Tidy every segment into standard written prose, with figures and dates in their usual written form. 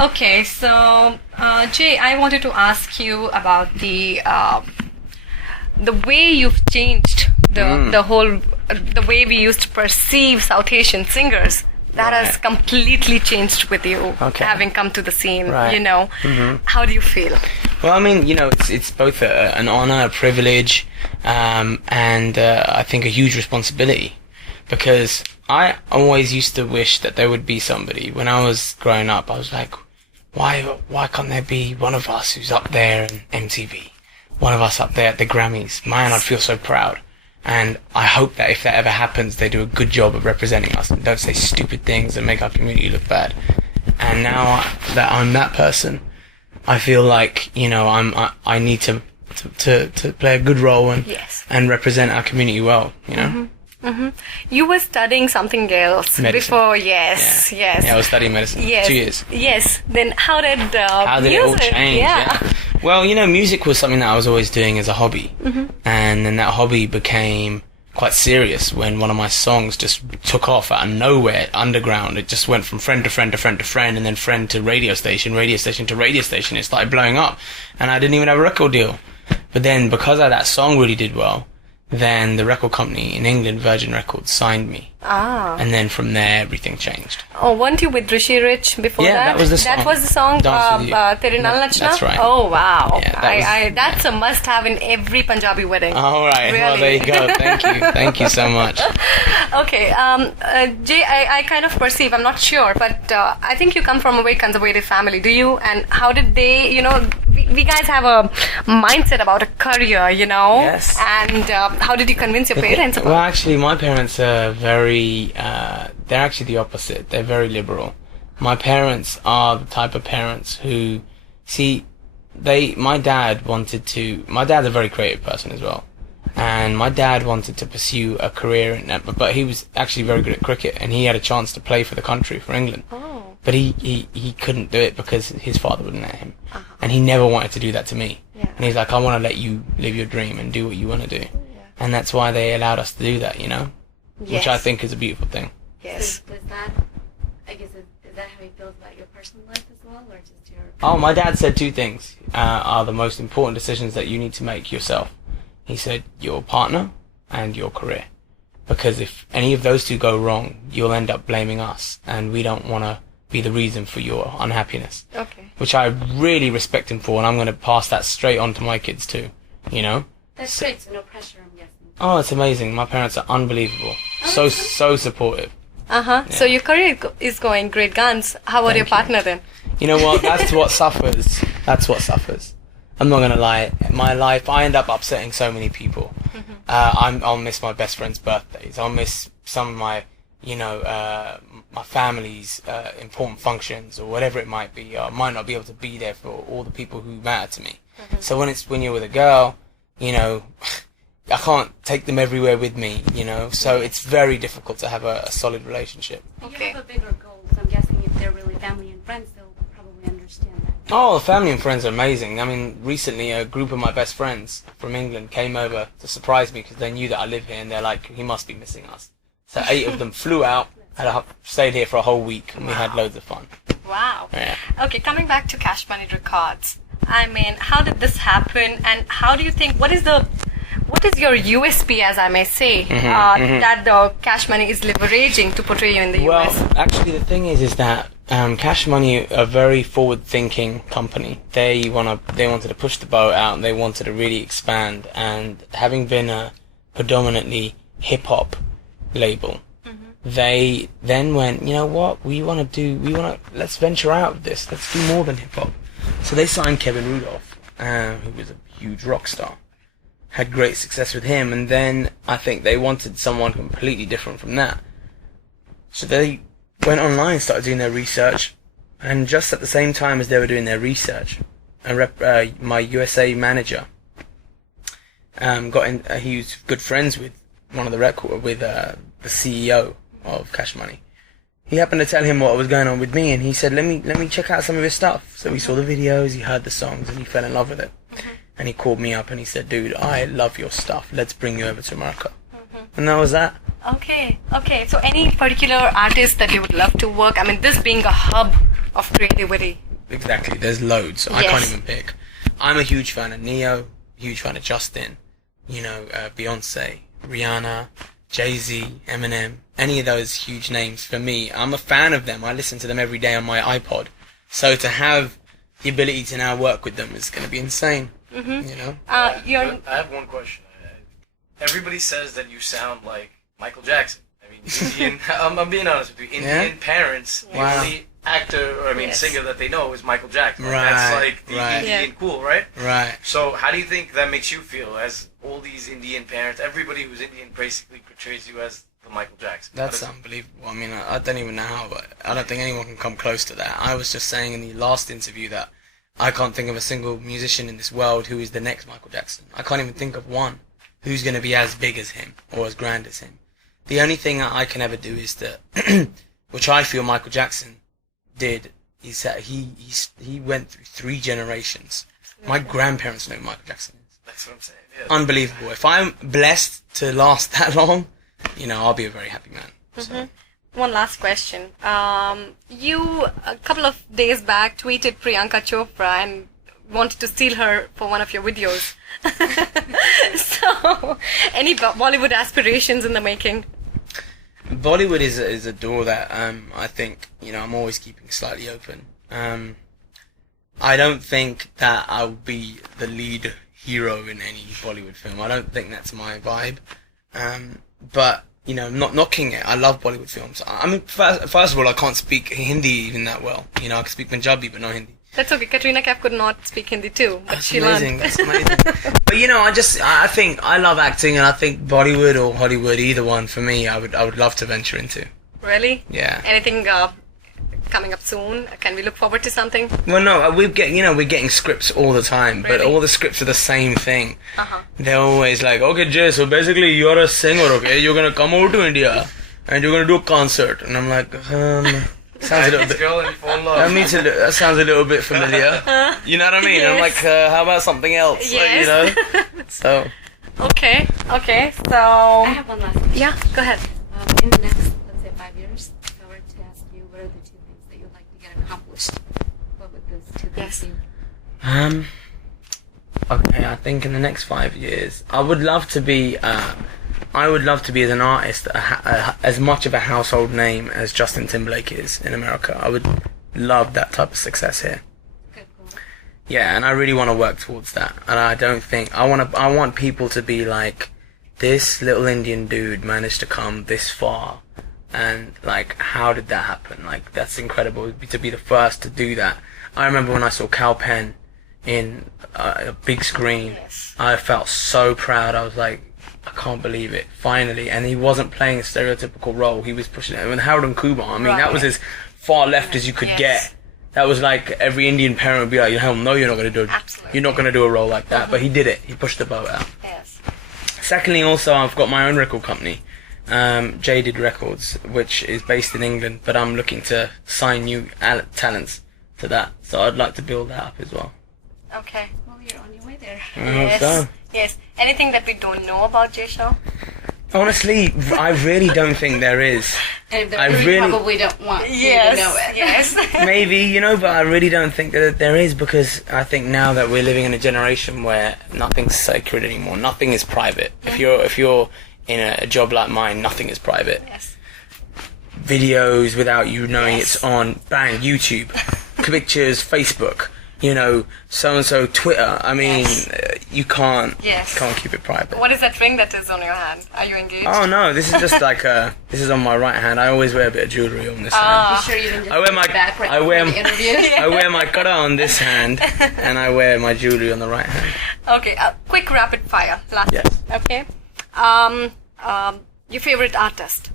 Okay, so Jay, I wanted to ask you about the way you've changed the way we used to perceive South Asian singers. That has completely changed with you, having come to the scene. How do you feel? Well, I mean, it's both an honor, a privilege, and I think a huge responsibility, because I always used to wish that there would be somebody. When I was growing up, I was like, why can't there be one of us who's up there in MTV? One of us up there at the Grammys? Man, I'd feel so proud. And I hope that if that ever happens, they do a good job of representing us and don't say stupid things that make our community look bad. And now that I'm that person, I feel like, I need to play a good role and represent our community well, You were studying something else before, yes. Yeah, I was studying medicine for 2 years. Yes. Then how did it all change? Yeah. Well, music was something that I was always doing as a hobby. And then that hobby became quite serious when one of my songs just took off out of nowhere, underground. It just went from friend to friend to friend to friend, and then friend to radio station to radio station. It started blowing up, and I didn't even have a record deal. But then because that song really did well, then the record company in England, Virgin Records, signed me. And then from there, everything changed. Oh, weren't you with Rishi Rich before that? Yeah, that was the song. That was the song, Tere Nal Nachna? That's right. Oh, wow. Yeah, that's a must-have in every Punjabi wedding. All right. Really? Well, there you go. Thank you. Thank you so much. Okay. Jay, I kind of perceive, I'm not sure, but I think you come from a very conservative family. Do you? And how did they, we guys have a mindset about a career, Yes. And how did you convince your parents about it? Well, actually, my parents are very, they're actually the opposite. They're very liberal. My parents are the type of parents who, my dad's a very creative person as well. And my dad wanted to pursue a career in that, but he was actually very good at cricket, and he had a chance to play for the country, for England. Oh. But he couldn't do it because his father wouldn't let him. And he never wanted to do that to me. Yeah. And he's like, I want to let you live your dream and do what you want to do. Yeah. And that's why they allowed us to do that, Yes. Which I think is a beautiful thing. Yes. So is that how he feels about your personal life as well, or just your... Oh, my dad said two things are the most important decisions that you need to make yourself. He said your partner and your career. Because if any of those two go wrong, you'll end up blaming us, and we don't want to be the reason for your unhappiness. Okay. Which I really respect him for, and I'm going to pass that straight on to my kids too, That's great, so no pressure, I'm guessing. Oh, it's amazing. My parents are unbelievable. So supportive. Yeah. So your career is going great guns. How about your partner then? You know what? That's what suffers. That's what suffers. I'm not going to lie. My life, I end up upsetting so many people. I'll miss my best friend's birthdays. I'll miss some of my, my family's important functions or whatever it might be. I might not be able to be there for all the people who matter to me. So when you're with a girl, I can't take them everywhere with me, so it's very difficult to have a solid relationship. Okay. You have a bigger goal, so I'm guessing if they're really family and friends, they'll probably understand that. Oh, family and friends are amazing. I mean, recently a group of my best friends from England came over to surprise me because they knew that I live here, and they're like, he must be missing us. So 8 of them flew out, stayed here for a whole week, and we had loads of fun. Wow. Yeah. Okay, coming back to Cash Money Records. I mean, how did this happen, and how do you think, what is your USP, as I may say, that the Cash Money is leveraging to portray you in the US? Well, actually, the thing is that Cash Money are a very forward-thinking company. They wanted to push the boat out, and they wanted to really expand. And having been a predominantly hip-hop label, they then went, you know what, let's venture out of this. Let's do more than hip-hop. So they signed Kevin Rudolph, who was a huge rock star. Had great success with him, and then I think they wanted someone completely different from that. So they went online, started doing their research, and just at the same time as they were doing their research, my USA manager he was good friends with the CEO of Cash Money. He happened to tell him what was going on with me, and he said, let me check out some of his stuff. So he saw the videos, he heard the songs, and he fell in love with it. And he called me up and he said, dude, I love your stuff. Let's bring you over to America. And that was that. Okay. So any particular artist that you would love to work? I mean, this being a hub of creativity. Exactly. There's loads. I Yes. can't even pick. I'm a huge fan of Neo, huge fan of Justin, Beyonce, Rihanna, Jay-Z, Eminem, any of those huge names for me. I'm a fan of them. I listen to them every day on my iPod. So to have the ability to now work with them is going to be insane. You know? You're I have one question. Everybody says that you sound like Michael Jackson. I mean, Indian. I'm being honest with you. Indian Yeah? parents, the Wow. only actor, or Yes. singer that they know is Michael Jackson. Right, That's like the right. Indian Yeah. cool, right? Right. So how do you think that makes you feel as all these Indian parents, everybody who's Indian basically portrays you as the Michael Jackson? That's How does- unbelievable. I mean, I don't even know how, but I don't think anyone can come close to that. I was just saying in the last interview that I can't think of a single musician in this world who is the next Michael Jackson. I can't even think of one who's going to be as big as him or as grand as him. The only thing that I can ever do is that, which I feel Michael Jackson did, is that he went through 3 generations. My grandparents know who Michael Jackson is. That's what I'm saying. Yeah. Unbelievable. If I'm blessed to last that long, I'll be a very happy man. So. One last question. You, a couple of days back, tweeted Priyanka Chopra and wanted to steal her for one of your videos. So, any Bollywood aspirations in the making? Bollywood is a door that I think I'm always keeping slightly open. I don't think that I'll be the lead hero in any Bollywood film. I don't think that's my vibe. But I'm not knocking it. I love Bollywood films. I mean, first of all, I can't speak Hindi even that well. I can speak Punjabi, but not Hindi. That's okay. Katrina Kaif could not speak Hindi too, but That's she amazing. learned. That's amazing. But I think I love acting, and I think Bollywood or Hollywood, either one for me, I would love to venture into. Really? Yeah. Anything coming up soon? Can we look forward to something? Well, no, we're getting scripts all the time, but Really? all the scripts are the same thing. Uh-huh. They're always like, okay, Jay, so basically you're a singer, okay? You're gonna come over to India and you're gonna do a concert, and I'm like, sounds a little bit. Girl and you fall in love. That sounds a little bit familiar. You know what I mean? I'm like, Yes. how about something else? Yes. So. Okay. I So, have one last question. yeah, go ahead. In the next, let's say, 5 years, if I were to ask you what are the 2 things that you'd like to get accomplished, what would those 2 things Yes. be? Okay, I think in the next 5 years, I would love to be as an artist, as much of a household name as Justin Timberlake is in America. I would love that type of success here. Good goal. Yeah, and I really want to work towards that. And I don't think I want people to be like, this little Indian dude managed to come this far, and like, how did that happen? Like, that's incredible to be the first to do that. I remember when I saw Cal Penn in a big screen. Yes. I felt so proud. I was like, I can't believe it, finally. And he wasn't playing a stereotypical role. He was pushing it. And Harold and Kumar, I mean, that was Right. as far left as you could Yes. get. That was like every Indian parent would be like, hell no, you're not going to do it. Absolutely. You're not going to do a role like that. But he did it. He pushed the boat out. Yes. Secondly, also, I've got my own record company, Jaded Records, which is based in England. But I'm looking to sign new talents to that. So I'd like to build that up as well. Okay. Well, you're on your way there. I hope so. Yes. Anything that we don't know about Jay Shah? Honestly, I really don't think there is. And if I there is, really- we probably don't want you to know it. Yes. Maybe, but I really don't think that there is, because I think now that we're living in a generation where nothing's sacred anymore. Nothing is private. If you're in a job like mine, nothing is private. Yes. Videos without you knowing Yes. it's on, bang, YouTube. Pictures, Facebook. So and so Twitter. I mean, Yes. you can't Yes. keep it private. What is that ring that is on your hand? Are you engaged? Oh no, this is just like this is on my right hand. I always wear a bit of jewelry on this hand. Ah. You sure you didn't just I wear put my- it back right I wear before the m- interview? I wear my kara on this hand, and I wear my jewelry on the right hand. Okay. Quick rapid fire. Last. Yes. Okay. Your favorite artist?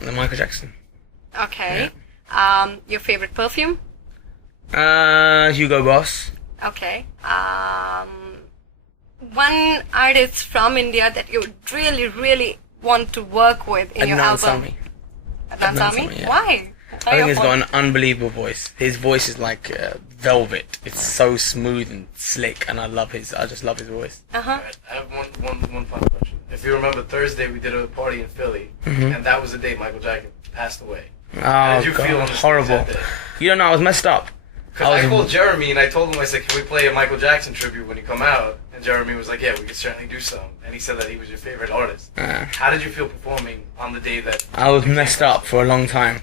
Michael Jackson. Okay. Your favorite perfume? Hugo Boss. Okay. One artist from India that you really, really want to work with in your Adnan album? Sami. Adnan Adnan Sami? Sami, yeah. Why? I think he's got an unbelievable voice. His voice is like velvet. It's so smooth and slick, and I just love his voice. Uh-huh. I have one final question. If you remember Thursday, we did a party in Philly, Mm-hmm. and that was the day Michael Jackson passed away. How Oh did you feel on god, the stage horrible. that day? You don't know, I was messed up. Because I called Jeremy and I told him, I said, can we play a Michael Jackson tribute when you come out? And Jeremy was like, yeah, we could certainly do so. And he said that he was your favorite artist. How did you feel performing on the day that... I was messed up for a long time.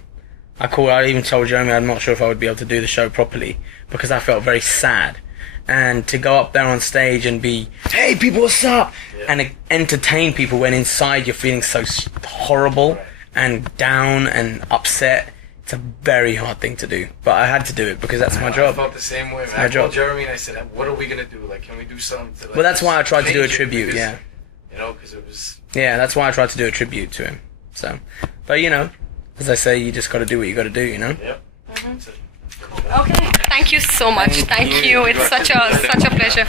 I even told Jeremy I'm not sure if I would be able to do the show properly because I felt very sad. And to go up there on stage and be, hey people, what's up? Yeah. And entertain people when inside you're feeling so horrible Right. and down and upset. It's a very hard thing to do. But I had to do it because that's my I job. felt the same way. my I job. called Jeremy and I said, what are we going to do? Like, can we do something to... Like, Well, that's why I tried to do a change it? tribute, Because, yeah. You know, because it was... Yeah, that's why I tried to do a tribute to him. So, but you know, as I say, you just got to do what you got to do, you know? Yep. Okay, thank you so much. Thank you. It's such a pleasure.